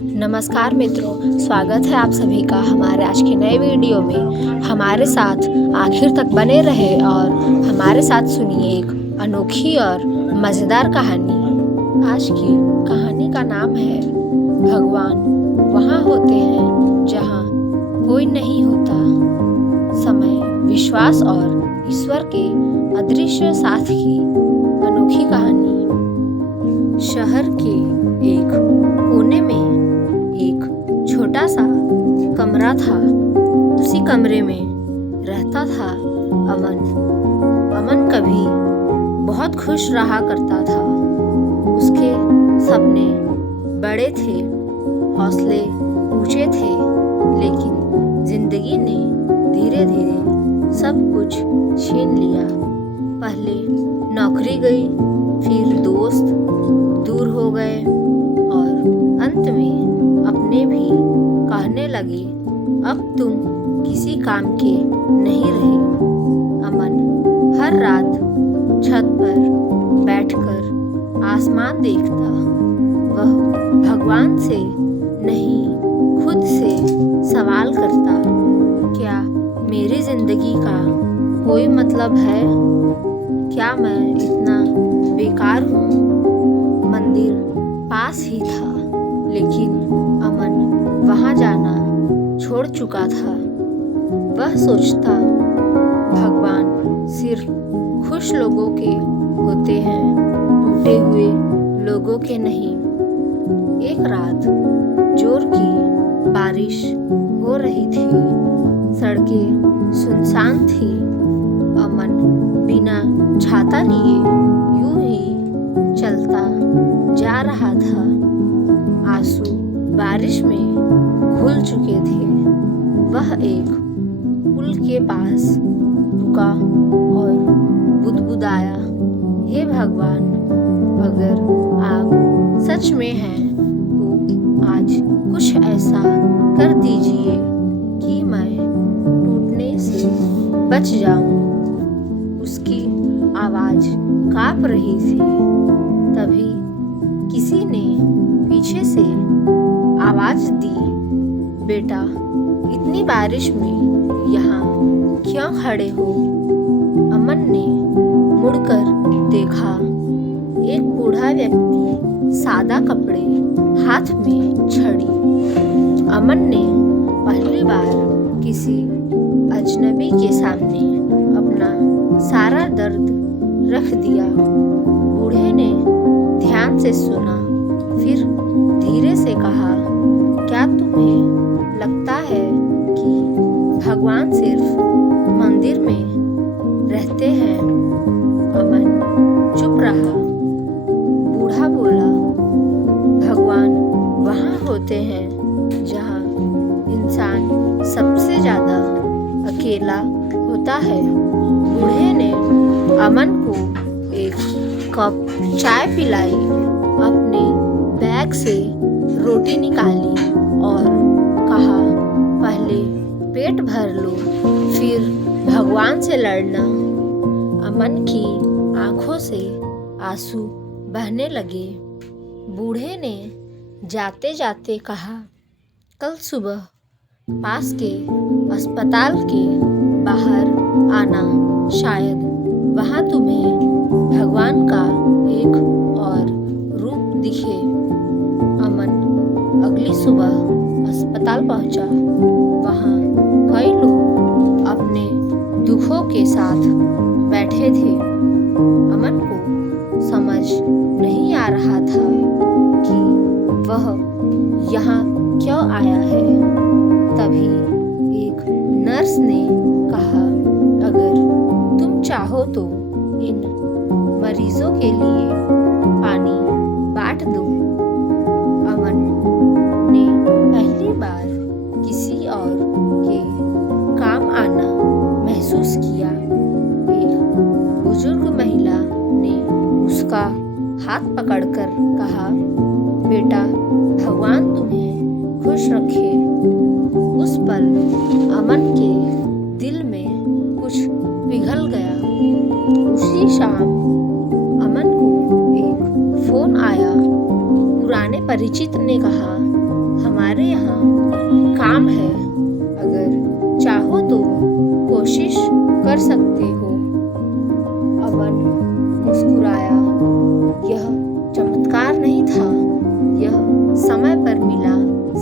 नमस्कार मित्रों, स्वागत है आप सभी का हमारे आज के नए वीडियो में। हमारे साथ आखिर तक बने रहे और हमारे साथ सुनिए एक अनोखी और मज़ेदार कहानी। आज की कहानी का नाम है भगवान वहाँ होते हैं जहाँ कोई नहीं होता। समय, विश्वास और ईश्वर के अदृश्य साथ की अनोखी कहानी। शहर के एक कोने में एक छोटा सा कमरा था। उसी कमरे में रहता था अमन। अमन कभी बहुत खुश रहा करता था। उसके सपने बड़े थे, हौसले ऊंचे थे, लेकिन जिंदगी ने धीरे धीरे सब कुछ छीन लिया। पहले नौकरी गई, फिर दोस्त दूर हो गए और अंत में अपने भी कहने लगे, अब तुम किसी काम के नहीं रहे। अमन हर रात छत पर बैठकर आसमान देखता। वह भगवान से नहीं, खुद से सवाल करता, क्या मेरी जिंदगी का कोई मतलब है? क्या मैं इतना बेकार हूँ? मंदिर पास ही था, लेकिन अमन वहाँ जाना छोड़ चुका था। वह सोचता, भगवान सिर्फ खुश लोगों के होते हैं, टूटे हुए लोगों के नहीं। एक रात जोर की बारिश हो रही थी, सड़कें सुनसान थी। अमन बिना छाता लिए यूं ही चलता जा रहा था। आंसू बारिश में घुल चुके थे। वह एक पुल के पास रुका और बुदबुदाया, हे भगवान, अगर आप सच में हैं तो आज कुछ ऐसा कर दीजिए कि मैं टूटने से बच जाऊं। उसकी आवाज कांप रही थी। तभी किसी ने पीछे से आवाज दी, बेटा, इतनी बारिश में यहाँ क्यों खड़े हो? अमन ने मुड़कर देखा। एक बूढ़ा व्यक्ति, सादा कपड़े, हाथ में छड़ी। अमन ने पहली बार किसी अजनबी के सामने अपना सारा दर्द रख दिया। बूढ़े ने ध्यान से सुना, फिर धीरे से कहा, क्या तुम्हें लगता है कि भगवान सिर्फ मंदिर में रहते हैं? अमन चुप रहा। बूढ़ा बोला, भगवान वहाँ होते हैं जहाँ इंसान सबसे ज्यादा अकेला होता है। बूढ़े ने अमन को एक कप चाय पिलाई, अपने बैग से रोटी निकाली और कहा, पहले पेट भर लो, फिर भगवान से लड़ना। अमन की आंखों से आंसू बहने लगे। बूढ़े ने जाते जाते कहा, कल सुबह पास के अस्पताल के बाहर आना, शायद वहाँ तुम्हें भगवान का एक और रूप दिखे। अमन अगली सुबह अस्पताल पहुंचा। वहाँ कई लोग अपने दुखों के साथ बैठे थे। अमन को समझ नहीं आ रहा था कि वह यहाँ क्यों आया है। तभी एक नर्स ने कहा, अगर तुम चाहो तो इन मरीजों के लिए पानी बांट दो। अमन ने पहली बार किसी और के काम आना महसूस किया। एक बुजुर्ग महिला ने उसका हाथ पकड़कर कहा, बेटा, भगवान तुम्हें खुश रखे। उस पल अमन के दिल में कुछ पिघल गया। उसी शाम अमन को एक फोन आया। पुराने परिचित ने कहा, हमारे यहाँ काम है, अगर चाहो तो कोशिश कर सकते हो। अमन मुस्कुराया। यह चमत्कार नहीं था, यह समय पर मिला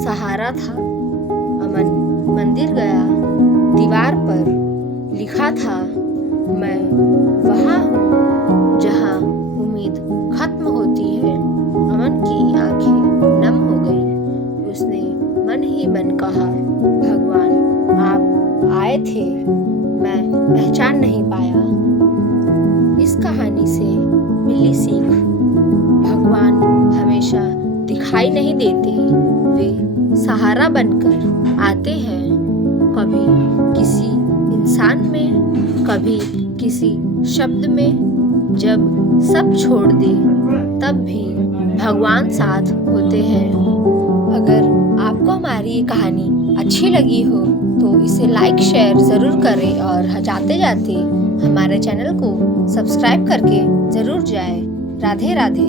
सहारा था। अमन मंदिर गया। दीवार पर लिखा था, मैं वहाँ हूँ जहाँ उम्मीद खत्म होती है। अमन की आंखें नम हो गई। उसने मन ही मन कहा, भगवान आप आए थे, मैं पहचान नहीं पाया। इस कहानी से मिली सीख, भगवान हमेशा दिखाई नहीं देते, वे सहारा बनकर आते हैं। कभी किसी इंसान में, कभी किसी शब्द में। जब सब छोड़ दे तब भी भगवान साथ होते हैं। अगर आपको हमारी ये कहानी अच्छी लगी हो तो इसे लाइक शेयर ज़रूर करें और जाते जाते हमारे चैनल को सब्सक्राइब करके ज़रूर जाएं। राधे राधे।